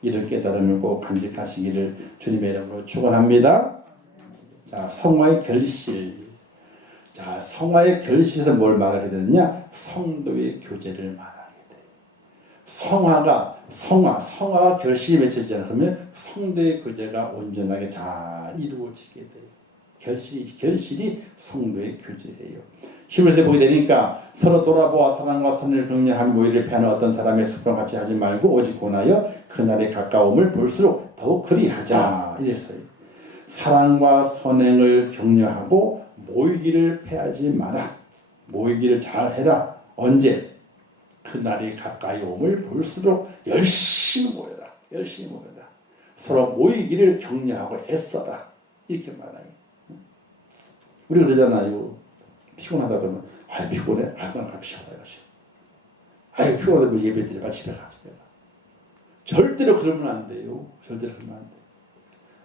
이런 깨달음을 꼭 간직하시기를 주님의 이름으로 축원합니다. 자, 성화의 결실. 자, 성화의 결실에서 뭘 말하게 되느냐? 성도의 교제를 말하게 돼요. 성화가 결실이 맺혀지잖아요. 그러면 성도의 교제가 온전하게 잘 이루어지게 돼요. 결실이 성도의 교제예요. 히브리서에 보게 되니까 서로 돌아보아 사랑과 선을 격려하며 모이를 패하는 어떤 사람의 습관 같이 하지 말고 오직 권하여 그날의 가까움을 볼수록 더욱 그리하자 이랬어요. 사랑과 선행을 격려하고 모이기를 패하지 마라. 모이기를 잘 해라. 언제? 그날이 가까이 옴을 볼수록 열심히 모여라. 열심히 모여라. 서로 모이기를 격려하고 애써라. 이렇게 말해요. 우리 그러잖아요. 피곤하다 그러면 피곤해. 그럼 갑시다. 피곤하다 예배 드려. 집에 가. 절대로 그러면 안 돼요. 절대로 그러면 안 돼요.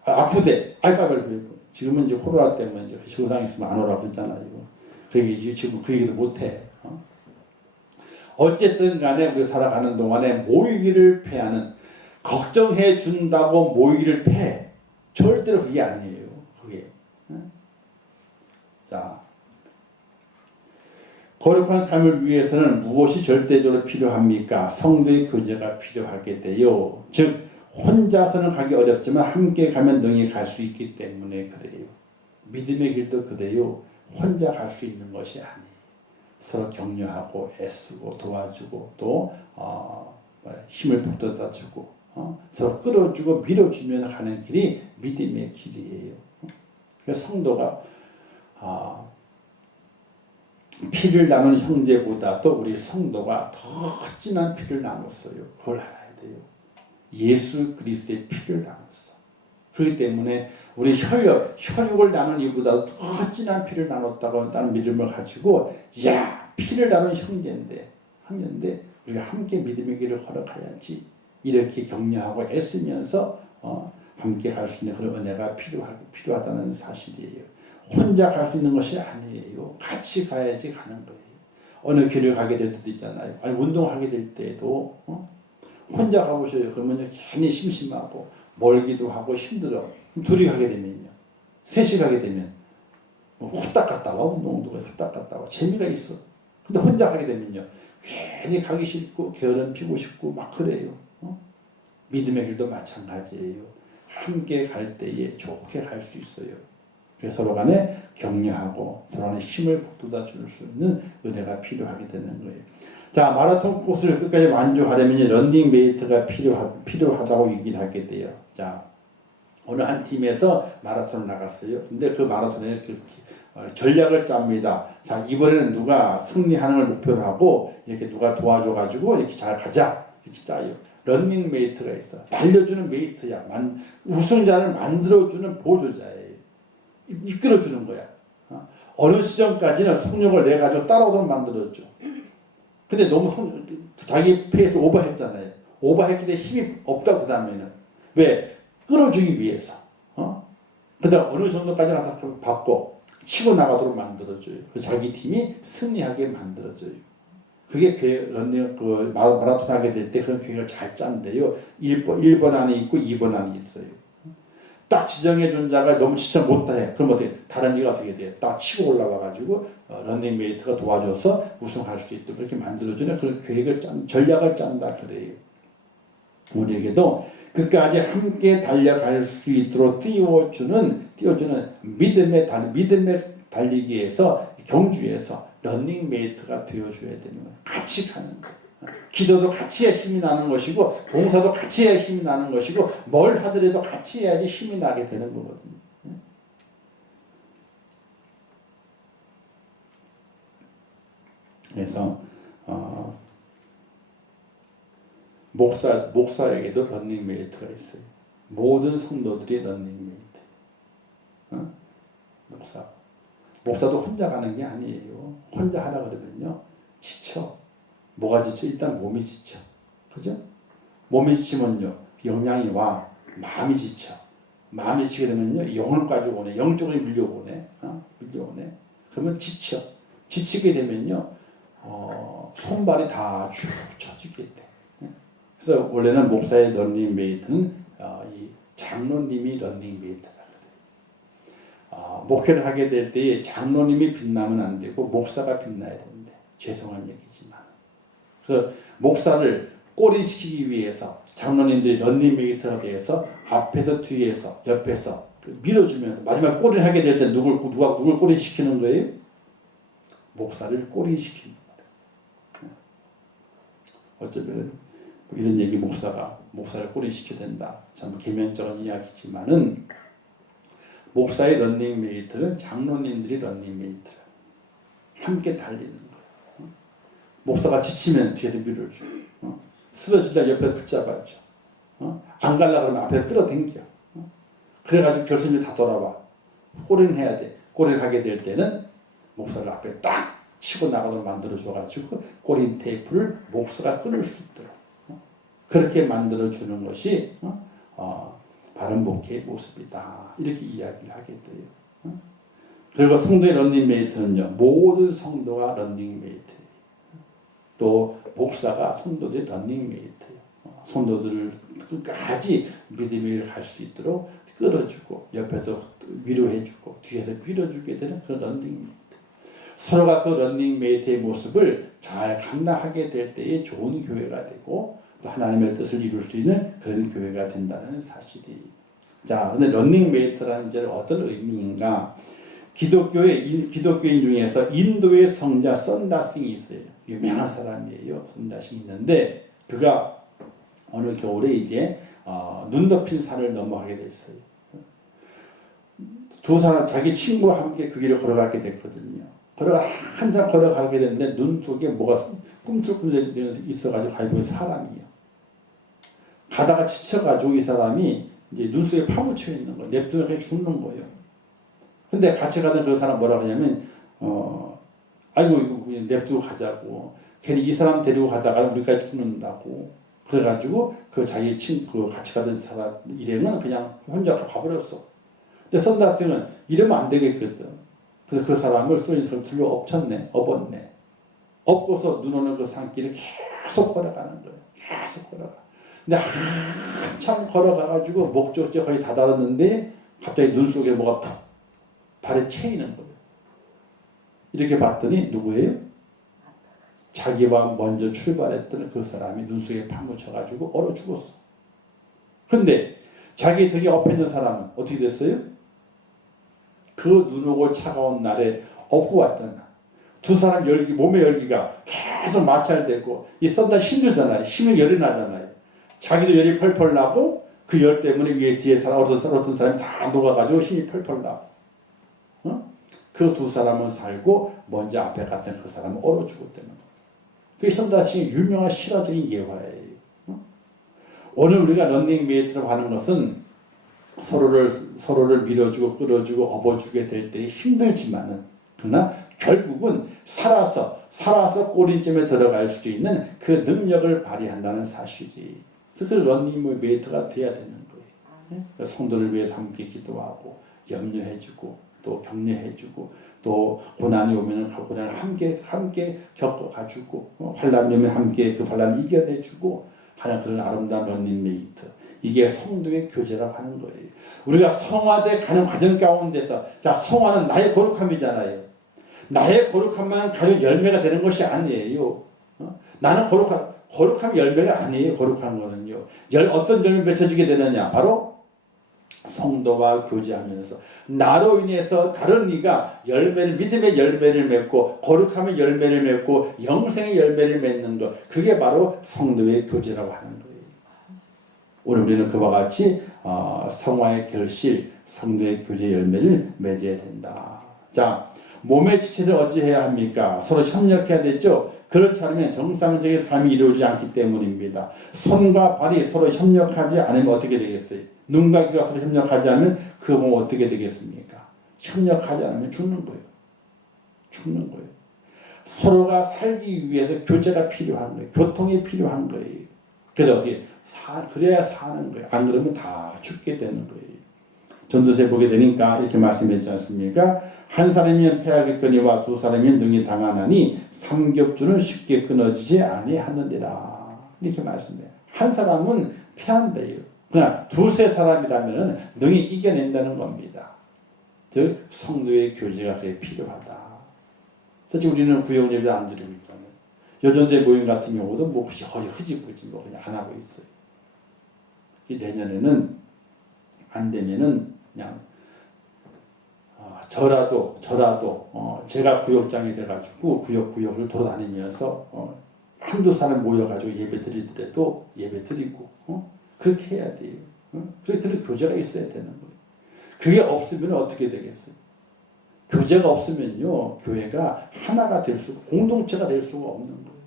아프대. 빨리. 지금은 이제 코로나 때문에 이제 증상이 있으면 안 오라고 했잖아요. 지금 그 얘기도 못 해. 어쨌든 간에 우리 살아가는 동안에 모이기를 패하는, 걱정해 준다고 모이기를 패. 절대로 그게 아니에요. 그게. 자, 거룩한 삶을 위해서는 무엇이 절대적으로 필요합니까? 성도의 교제가 필요하게 돼요. 즉 혼자서는 가기 어렵지만 함께 가면 능히 갈 수 있기 때문에 그래요. 믿음의 길도 그래요. 혼자 갈 수 있는 것이 아니에요. 서로 격려하고 애쓰고 도와주고 또 힘을 북돋아 주고 서로 끌어주고 밀어주면 가는 길이 믿음의 길이에요. 그래서 성도가 피를 나눈 형제보다 또 우리 성도가 더 진한 피를 나눴어요. 그걸 알아야 돼요. 예수 그리스도의 피를 나눴어. 그렇기 때문에 우리 혈육을 나눈 이보다 더 진한 피를 나눴다고 하는 믿음을 가지고 피를 나눈 형제인데 우리가 함께 믿음의 길을 걸어가야지. 이렇게 격려하고 애쓰면서 함께 갈 수 있는 그런 은혜가 필요하다는 사실이에요. 혼자 갈 수 있는 것이 아니에요. 같이 가야지 가는 거예요. 어느 길을 가게 될 때도 있잖아요. 아니 운동하게 될 때도 혼자 가보셔요. 그러면 괜히 심심하고 멀기도 하고 힘들어. 둘이 가게 되면요. 셋이 가게 되면 후딱 갔다 와. 운동도 후딱 갔다 와. 재미가 있어. 근데 혼자 가게 되면요. 괜히 가기 싫고 게으름 피고 싶고 막 그래요. 믿음의 길도 마찬가지예요. 함께 갈 때에 좋게 갈 수 있어요. 그래서 서로 간에 격려하고 서로 간에 힘을 북돋아 줄 수 있는 은혜가 필요하게 되는 거예요. 자, 마라톤 코스를 끝까지 완주하려면 런닝 메이트가 필요하다고 얘기를 하게 돼요. 자, 어느 한 팀에서 마라톤을 나갔어요. 근데 그 마라톤에 전략을 짭니다. 자, 이번에는 누가 승리하는 걸 목표로 하고 이렇게 누가 도와줘가지고 이렇게 잘 가자 이렇게 짜요. 런닝 메이트가 있어. 달려주는 메이트야. 우승자를 만들어주는 보조자예요. 이끌어주는 거야. 어느 시점까지는 속력을 내가지고 따라오도록 만들어줘. 근데 너무 자기 페이스 오버했잖아요. 오버했기 때문에 힘이 없다. 그 다음에는 왜? 끌어주기 위해서. 그 다음 어느 정도까지 가서 받고 치고 나가도록 만들어줘요. 자기 팀이 승리하게 만들어줘요. 그게 마라톤 하게 될 때 그런 계획을 잘 짠대요. 1번 안에 있고 2번 안에 있어요. 딱 지정해 준 자가 너무 지쳐 못해. 그럼 어떻게 다른 이가 어떻게 돼? 딱 치고 올라와가지고 런닝메이트가 도와줘서 우승할 수 있도록 그렇게 만들어주는 그런 계획을 전략을 짠다 그래요. 우리에게도 끝까지 함께 달려갈 수 있도록 띄워주는 믿음의 달리기에서 경주에서 런닝메이트가 되어줘야 되는 거예요. 같이 가는 거예요. 기도도 같이 해야 힘이 나는 것이고 봉사도 같이 해야 힘이 나는 것이고 뭘 하더라도 같이 해야지 힘이 나게 되는 거거든요. 그래서 목사에게도 런닝메이트가 있어요. 모든 성도들이 런닝메이트. 목사도 혼자 가는 게 아니에요. 혼자 하라 그러면요 지쳐. 뭐가 지쳐? 일단 몸이 지쳐. 그죠? 몸이 지치면요 영향이 와. 마음이 지쳐. 마음이 지치게 되면요 영을 가지고 오네. 영적으로 밀려오네. 밀려오네. 그러면 지쳐. 지치게 되면요 손발이 다 쭉 처지게 돼. 그래서 원래는 목사의 런닝메이트는 이 장로님이 런닝메이트라 그래요. 목회를 하게 될 때에 장로님이 빛나면 안 되고 목사가 빛나야 되는데 죄송한 얘기지만 그래서 목사를 꼬리시키기 위해서 장로님들이 런닝메이트가 돼서 앞에서 뒤에서 옆에서 밀어주면서 마지막 꼬리를 하게 될 때 누가 꼬리시키는 거예요? 목사를 꼬리시키는 거예요. 어쩌면 이런 얘기 목사를 꼬리시켜야 된다. 참 개면적인 이야기지만은 목사의 런닝메이트는 장로님들이 런닝메이트라. 함께 달리는 거예요. 목사가 지치면 뒤에서 밀어줘. 쓰러지려 옆에 붙잡아줘. 안 가려고 그러면 앞에 끌어당겨. 그래가지고 결승이 다 돌아와. 꼬리는 해야 돼. 꼬리를 하게 될 때는 목사를 앞에 딱 치고 나가도록 만들어줘가지고 꼬리 테이프를 목사가 끊을 수 있도록 그렇게 만들어주는 것이 바른 목회의 모습이다. 이렇게 이야기를 하게 돼요. 그리고 성도의 런닝메이트는요. 모든 성도가 런닝메이트예요. 또 목사가 성도들의 런닝메이트예요. 성도들을 끝까지 믿음을 갈 수 있도록 끌어주고 옆에서 위로해주고 뒤에서 밀어주게 되는 그런 런닝메이트. 서로가 그 런닝메이트의 모습을 잘 감당하게 될 때에 좋은 교회가 되고 또 하나님의 뜻을 이룰 수 있는 그런 교회가 된다는 사실이. 자, 근데 런닝메이트라는 이제 어떤 의미인가? 기독교인 중에서 인도의 성자 선다싱이 있어요. 유명한 사람이에요. 선다싱이 있는데 그가 어느 겨울에 이제 눈 덮인 산을 넘어가게 됐어요. 두 사람 자기 친구와 함께 그 길을 걸어가게 됐거든요. 한참 걸어가게 됐는데 눈 속에 뭐가 꿈틀꿈틀 있어가지고 가지고 사람이에요. 가다가 지쳐가지고 이 사람이 이제 눈 속에 파묻혀 있는 거예요. 냅두면 그냥 죽는 거예요. 근데 같이 가던 그 사람 뭐라 그러냐면 아이고 이거 그냥 냅두고 가자고. 괜히 이 사람 데리고 가다가 우리까지 죽는다고. 그래가지고 그 자기 친구 같이 가던 사람 일행은 그냥 혼자 가버렸어. 근데 선다스는 이러면 안 되겠거든. 그래서 그 사람을 쏘인처럼 들려 업었네. 업고서 눈 오는 그 산길을 계속 걸어가는 거예요. 계속 걸어가. 근데 한참 걸어가가지고 목적지에 거의 다다랐는데 갑자기 눈 속에 뭐가 푹 발에 채이는 거예요. 이렇게 봤더니 누구예요? 자기와 먼저 출발했던 그 사람이 눈 속에 파묻혀가지고 얼어 죽었어. 그런데 자기 덕에 엎여 있는 사람은 어떻게 됐어요? 그 눈오고 차가운 날에 업고 왔잖아. 두 사람 열기, 몸의 열기가 계속 마찰되고 이 썬다 힘들잖아요. 힘이 열이 나잖아요. 자기도 열이 펄펄 나고 그 열 때문에 위에 뒤에 사람 어떤 사람이 다 녹아가지고 힘이 펄펄 나고 그 두 사람은 살고 먼저 앞에 갔던 그 사람은 얼어 죽었다는 거예요. 그게 썬다시의 유명한 실화적인 예화예요. 오늘 우리가 런닝메이트라고 하는 것은 서로를 밀어주고 끌어주고 업어주게 될 때 힘들지만은 그러나 결국은 살아서 꼬리점에 들어갈 수 있는 그 능력을 발휘한다는 사실이. 그래서 런닝메이트가 돼야 되는 거예요. 성도를 위해서 함께 기도하고 염려해주고 또 격려해주고 또 고난이 오면은 그 고난을 함께 겪어가지고 환란이 오면 함께 그 환란을 이겨내주고 하는 그런 아름다운 런닝메이트. 이게 성도의 교제라고 하는 거예요. 우리가 성화돼 가는 과정 가운데서 자 성화는 나의 거룩함이잖아요. 나의 거룩함만 가지고 열매가 되는 것이 아니에요. 나는 거룩함이 열매가 아니에요. 거룩한 거는요. 어떤 열매 맺혀지게 되느냐? 바로 성도와 교제하면서 나로 인해서 다른 이가 믿음의 열매를 맺고 거룩함의 열매를 맺고 영생의 열매를 맺는 것, 그게 바로 성도의 교제라고 하는 거예요. 오늘 우리는 그와 같이 성화의 결실, 성도의 교제 열매를 맺어야 된다. 자, 몸의 지체를 어찌해야 합니까? 서로 협력해야 되죠. 그렇지 않으면 정상적인 삶이 이루어지지 않기 때문입니다. 손과 발이 서로 협력하지 않으면 어떻게 되겠어요? 눈과 귀가 서로 협력하지 않으면 그 몸은 어떻게 되겠습니까? 협력하지 않으면 죽는 거예요. 죽는 거예요. 서로가 살기 위해서 교제가 필요한 거예요. 교통이 필요한 거예요. 그래서 어떻게 그래야 사는 거예요. 안 그러면 다 죽게 되는 거예요. 전도서에 보게 되니까 이렇게 말씀했지 않습니까? 한 사람이면 패하겠거니와 두 사람이면 능히 당하나니 삼겹줄은 쉽게 끊어지지 아니하느니라. 이렇게 말씀해요. 한 사람은 패한대요. 그냥 두세 사람이라면 능히 이겨낸다는 겁니다. 즉 성도의 교제가 그게 필요하다. 사실 우리는 구역예배 안 드리고 있잖아요. 여전대 모임 같은 경우도 뭐 거의 흐지부지 뭐 그냥 안 하고 있어요. 내년에는 안 되면은 그냥 저라도 제가 구역장이 돼가지고 구역을 돌아다니면서 한두 사람 모여가지고 예배 드리더라도 예배 드리고 그렇게 해야 돼요. 그런 교제가 있어야 되는 거예요. 그게 없으면 어떻게 되겠어요? 교제가 없으면요 교회가 하나가 될 수가 공동체가 될 수가 없는 거예요.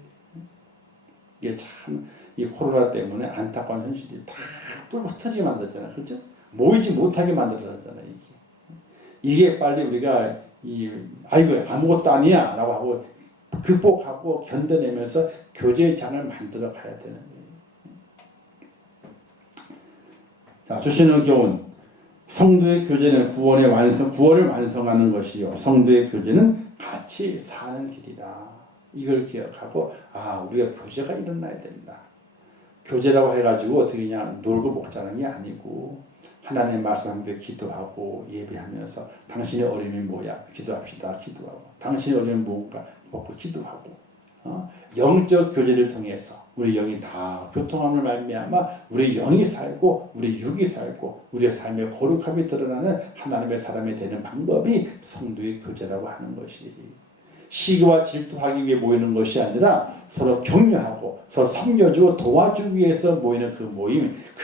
이게 참 이 코로나 때문에 안타까운 현실이 다 흩어지게 만들었잖아요. 그렇죠? 모이지 못하게 만들어놨잖아요. 이게 빨리 우리가 아이고 아무것도 아니야 라고 하고 극복하고 견뎌내면서 교제의 장을 만들어 가야 되는 거예요. 자, 주시는 교훈. 성도의 교제는 구원을 완성하는 것이요. 성도의 교제는 같이 사는 길이다. 이걸 기억하고 우리가 교제가 일어나야 된다. 교제라고 해가지고 어떻게 그냥 놀고 먹자는 게 아니고 하나님의 말씀 함께 기도하고 예배하면서 당신의 어려움이 뭐야? 기도합시다. 기도하고 당신의 어려움이 뭔가 먹고 기도하고 영적 교제를 통해서 우리 영이 다 교통함을 말미암아 우리 영이 살고 우리 육이 살고 우리의 삶의 거룩함이 드러나는 하나님의 사람이 되는 방법이 성도의 교제라고 하는 것이 시기와 질투하기 위해 모이는 것이 아니라 서로 격려하고 서로 섬겨주고 도와주기 위해서 모이는 그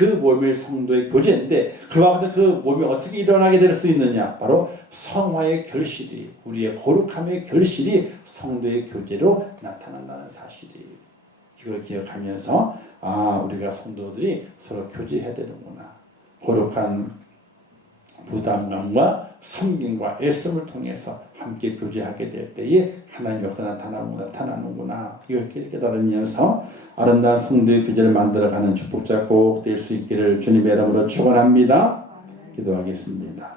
모임이 성도의 교제인데 그와 같은 그 모임이 어떻게 일어나게 될 수 있느냐? 바로 성화의 결실이 우리의 거룩함의 결실이 성도의 교제로 나타난다는 사실이 이걸 기억하면서 우리가 성도들이 서로 교제해야 되는구나. 거룩한 부담감과 섬김과 애씀을 통해서 함께 교제하게 될 때에 하나님의 역사가 나타나는구나. 이걸 깨달으면서 아름다운 성도의 교제를 만들어가는 축복자 꼭 될 수 있기를 주님의 이름으로 축원합니다. 기도하겠습니다.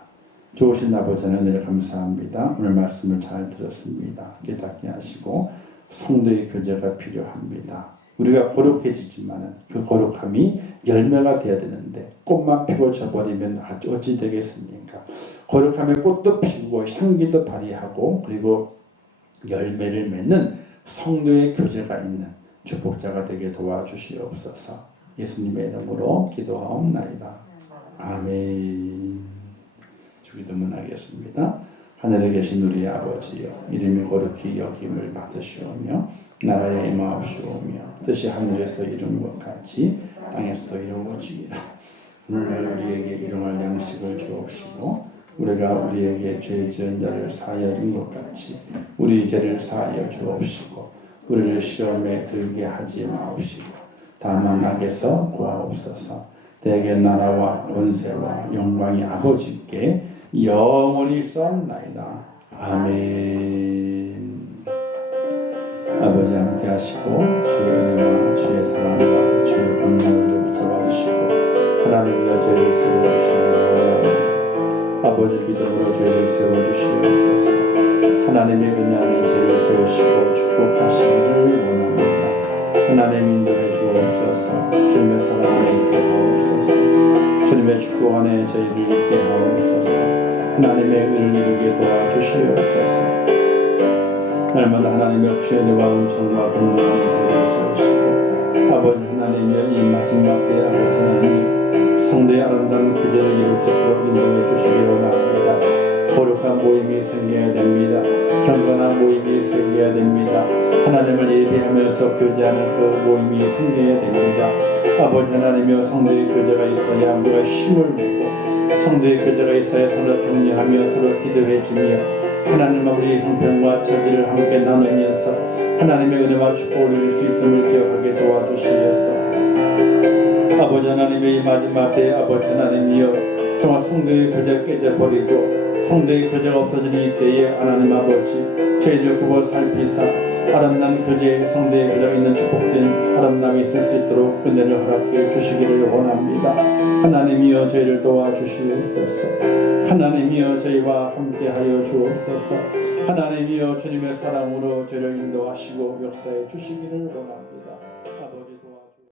좋으신 아버지 하나님 감사합니다. 오늘 말씀을 잘 들었습니다. 깨닫게 하시고 성도의 교제가 필요합니다. 우리가 거룩해지지만 그 거룩함이 열매가 되어야 되는데 꽃만 피고 져버리면 어찌 되겠습니까? 거룩함의 꽃도 피우고 향기도 발휘하고 그리고 열매를 맺는 성도의 교제가 있는 축복자가 되게 도와주시옵소서. 예수님의 이름으로 기도하옵나이다. 아멘. 주기도문 하겠습니다. 하늘에 계신 우리 아버지여, 이름이 거룩히 여김을 받으시오며 나라에 임하옵시오며 뜻이 하늘에서 이룬 것 같이 땅에서도 이루어지리라. 오늘 우리에게 일용할 양식을 주옵시고 우리가 우리에게 죄 지은 자를 사하여 준 것 같이 우리 죄를 사하여 주옵시고 우리를 시험에 들게 하지 마옵시고 다만 악에서 구하옵소서. 대개 나라와 권세와 영광이 아버지께 영원히 있사옵나이다. 아멘. 아버지 함께 하시고 주의 은혜와 주의 사랑과 주의 권능을 붙잡아 주시고 하나님의 죄를 세워주시기를 원합니다. 아버지 믿음으로 죄를 세워주시옵소서. 하나님의 은혜 안에 죄를 세우시고 축복하시기를 원합니다. 하나님 인도해 주옵소서. 주님의 사랑 안에 있게 하옵소서. 주님의 축복 안에 저희를 있게 하옵소서. 하나님의 은혜를 이루게 도와주시옵소서. 날마다 하나님의 크신 은혜와 은총과 권능을 저희를 세우시고 아버지 하나님의 이 마지막 때에 아버지 하나님 성도의 아름다운 기절을 이룰 수 있도록 인도해 주시기를 원합니다. 거룩한 모임이 생겨야 됩니다. 경건한 모임이 생겨야 됩니다. 하나님을 예배하면서 교제하는 그 모임이 생겨야 됩니다. 아버지 하나님의 성도의 교제가 있어야 우리가 힘을 내고 성도의 교제가 있어야 서로 격려하며 서로 기도해 주며 하나님과 우리의 형편과 처지를 함께 나누면서 하나님의 은혜와 축복을 누릴 수 있음을 기억하게 도와주시옵소서. 아버지 하나님의 이 마지막 때에 아버지 하나님이여 정말 성도의 교제가 깨져버리고 성도의 교제가 없어지는 이때에 하나님 아버지 저희들 굽어 살피사 아름다운 교제에 성도의 교제가 있는 축복된 아름다움이 있을 수 있도록 은혜를 허락해 주시기를 원합니다. 하나님이여 저희를 도와주시옵소서. 하나님이여 저희와 함께하여 주옵소서. 하나님이여 주님의 사랑으로 저희를 인도하시고 역사해 주시기를 원합니다.